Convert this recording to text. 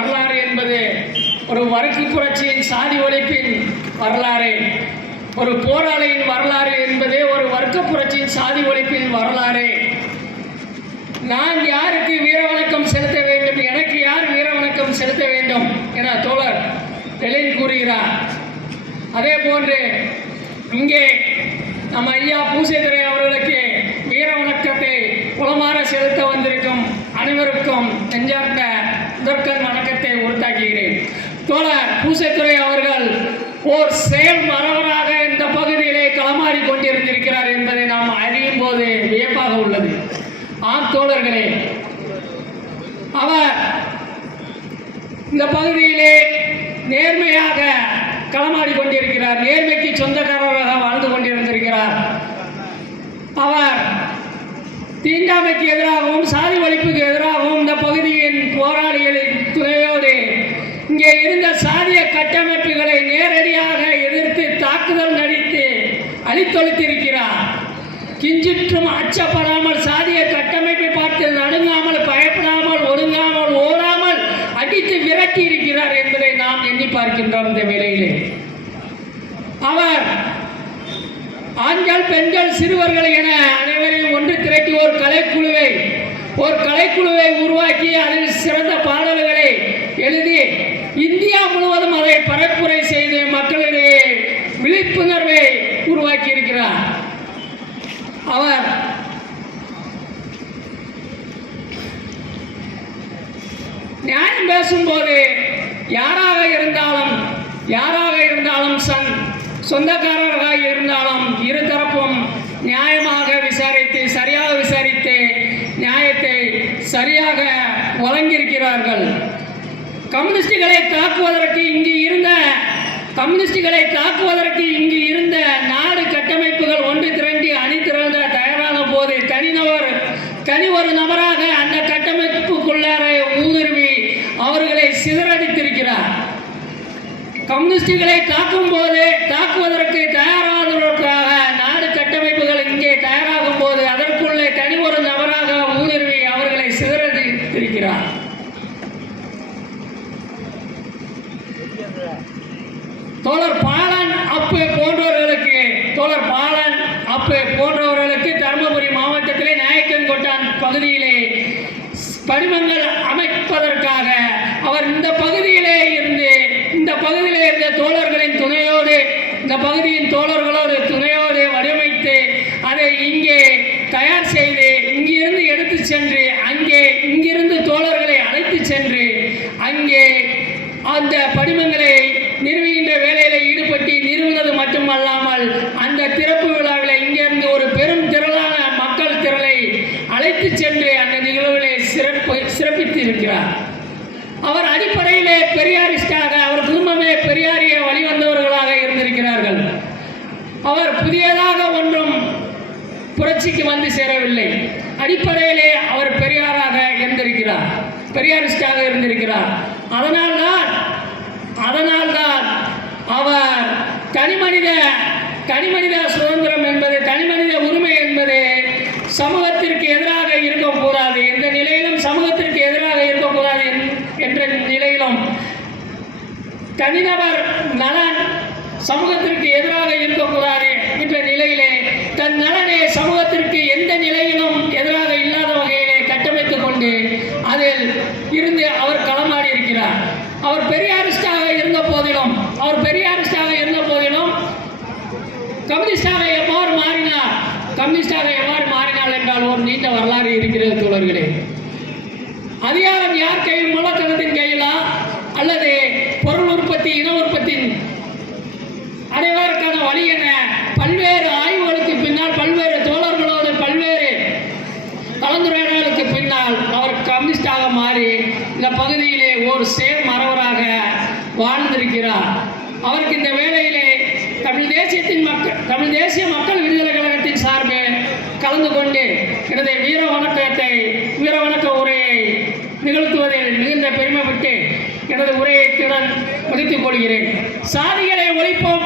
வரலாறு என்பது ஒரு வர்க்க புரட்சியின் சாதி ஒழிப்பின் வரலாறு, ஒரு போராளியின் வரலாறு என்பது ஒரு வர்க்க புரட்சியின் சாதி ஒழிப்பின் வரலாறு. நான் யாருக்கு வீரவணக்கம் செலுத்த வேண்டும், எனக்கு யார் வீரவணக்கம் செலுத்த வேண்டும் என தோழர் லெனின் கூறுகிறார். அதே போன்று இங்கே நம்ம ஐயா பூசேதுரை அவர்களுக்கு வீரவணக்கத்தை குளமாற செலுத்த வந்திருக்கும் அனைவருக்கும் நெஞ்சார்ந்த முதற்கண் வணக்கத்தை உறுத்தாக்குகிறேன். தோழர் பூசேதுரை அவர்கள் ஓர் செயல் மறவராக இந்த பகுதியிலே களமாடி கொண்டிருந்திருக்கிறார் என்பதை நாம் அறியும் போது வியப்பாக உள்ளது. ஆம் தோழர்களே, அவர் இந்த பகுதியிலே நேர்மையாக களமாடி கொண்டிருக்கிறார், நேர்மைக்கு சொந்தக்காரராக வாழ்ந்து கொண்டிருந்திருக்கிறார். அவர் தீண்டாமைக்கு எதிராகவும் சாதி ஒழிப்புக்கு எதிராகவும் இந்த பகுதியின் போராளிகளின் துணையோடு இங்கே இருந்த சாதிய கட்டமைப்புகளை நேரடியாக எதிர்த்து தாக்குதல் நடித்து அழித்தொழித்திருக்கிறார். கிஞ்சிற்றும் அச்சப்படாமல் சாதிய கட்டமைப்பை பார்த்து நடுங்காமல், பயப்படாமல், ஒடுங்காமல், ஓடாமல் அடித்து விரட்டி இருக்கிறார் என்பதை நாம் எண்ணி பார்க்கின்றோம். இந்த வேளையிலே அவர் ஆண்கள், பெண்கள், சிறுவர்கள் என அனைவரையும் ஒன்று திரட்டி ஒரு கலைக்குழுவை உருவாக்கி அதில் சிறந்த பாடல்களை எழுதி இந்தியா முழுவதும் அதை பரப்புரை செய்து மக்களிடையே விழிப்புணர்வை உருவாக்கி இருக்கிறார். அவர் நியாயம் பேசும்போது யாராக இருந்தாலும் சொந்தக்காரராக இருந்தாலும் இருதரப்பும் நியாயமாக விசாரித்து, சரியாக விசாரித்து நியாயத்தை சரியாக வழங்கியிருக்கிறார்கள். கம்யூனிஸ்டுகளை தாக்குவதற்கு இங்கு இருந்த நாடு கட்டமைப்புகள் ஒன்று திரண்டி அணி திரண்ட தயாரான போது தனி ஒரு நபராக அந்த கட்டமைப்புக்குள்ளார ஊடுருவி அவர்களை சிதறடித்திருக்கிறார். கம்யூனிஸ்டுகளை தாக்குவதற்கு தயாராவதற்காக நாடு கட்டமைப்புகள் இங்கே தயாராகும் போது அதற்குள்ளே தனி ஒரு நபராக ஊடுருவி அவர்களை சிதறடித்திருக்கிறார். தோழர் பாலன் அப்பு போன்றவர்களுக்கு தருமபுரி மாவட்டத்திலே நாயக்கன்கோட்டான் பகுதியிலே படிமங்கள் அமைப்பதற்காக அவர் இந்த பகுதியிலே இருந்த தோழர்களின் துணையோடு, இந்த பகுதியின் தோழர்களோடு துணையோடு வடிவமைத்து அதை இங்கே தயார் செய்து இங்கிருந்து எடுத்து சென்று இங்கிருந்து தோழர்களை அழைத்து சென்று அங்கே அந்த படிமங்களை நிறுவுகின்ற வேலையில் ஈடுபட்டு நிறுவுவது மட்டுமல்லாமல் அந்த திறப்பு விழாவில் இங்கிருந்து ஒரு பெரும் திரளான மக்கள் திரளை அழைத்து சென்று அந்த நிகழ்வுகளை சிறப்பித்து இருக்கிறார். அவர் அடிப்படையிலே பெரியாரிஸ்டாக, அவர் குடும்பமே பெரியாரிய வழிவந்தவர்களாக இருந்திருக்கிறார்கள். அவர் புதியதாக ஒன்றும் புரட்சிக்கு வந்து சேரவில்லை. அடிப்படையிலே அவர் பெரியாராக இருந்திருக்கிறார், பெரியாரிஸ்டாக இருந்திருக்கிறார். அதனால்தான் அவர் தனிமனித சுதந்திரம் என்பது, தனிமனித உரிமை என்பது சமூகத்திற்கு எதிராக இருக்கக்கூடாது, எந்த நிலையிலும் சமூகத்திற்கு எதிராக இருக்கக்கூடாது என்ற நிலையிலும் தனிநபர் நலன் சமூகத்திற்கு எதிராக இருக்கக்கூடாது என்ற நிலையிலே தன் நலனை சமூகத்திற்கு எந்த நிலையிலும் எதிராக இல்லாத வகையிலே கட்டமைத்துக் கொண்டு அதில் இருந்து அவர் களமாடி இருக்கிறார். அவர் பெரியாரிஸ்டாக இருந்த போதிலும் கம்யூனிஸ்டாக எவ்வாறு மாறினார் என்றால் ஒரு நீண்ட வரலாறு இருக்கிறது தோழர்களே. அதிகாரம் யார் கையில்? மூலக்கணத்தின் கையிலா அல்லது பொருள் உற்பத்தி, இன உற்பத்தி அடைவதற்கான வழி என பல்வேறு ஆய்வுகளுக்கு பின்னால், பல்வேறு தோழர்களோடு பல்வேறு கலந்துரையாடலுக்கு பின்னால் அவர் கம்யூனிஸ்டாக மாறி இந்த பகுதியிலே ஒரு செயல் மறவராக வாழ்ந்திருக்கிறார். அவருக்கு இந்த வேளையிலே தமிழ் தேசிய மக்கள் விடுதலை கழகத்தின் சார்பில் கலந்து கொண்டு எனது வீரவணக்க உரையை நிகழ்த்துவதில் மிகுந்த பெருமைப்பட்டு எனது உரையை முடித்துக் கொள்கிறேன். சாதிகளை ஒழிப்போம்